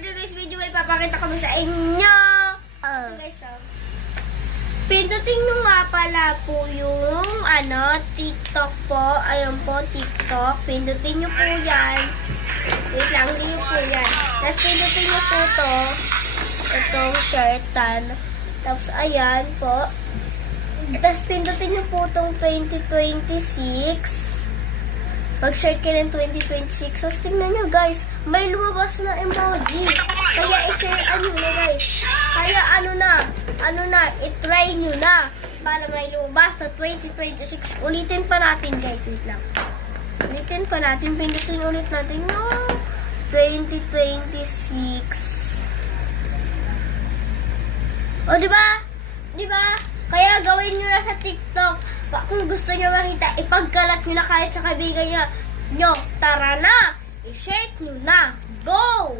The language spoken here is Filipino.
today's video, may papakita kami sa inyo. So guys, pindutin nyo nga pala po yung TikTok po. Ayun po, TikTok. Pindutin nyo po yan. Wait lang, hindi nyo po yan. Tapos pindutin nyo po to. Itong shirtan. Tapos ayan po. Tapos pindutin nyo po itong 2026. Mag-share kayo ng 2026. So, tingnan nyo guys, may lumabas na emoji. Kaya i-share nyo na guys. Kaya ano na, i-try nyo na. Para may lumabas na 2026. Ulitin pa natin guys, wait lang. Ulitin pa natin, pindutin ulit natin yung 2026. O, diba? Diba? Kaya gawin nyo na sa TikTok. Kung gusto nyo makita, ipagkalat nyo na kahit sa kaibigan nyo. Tara na! I-share nyo na! Go!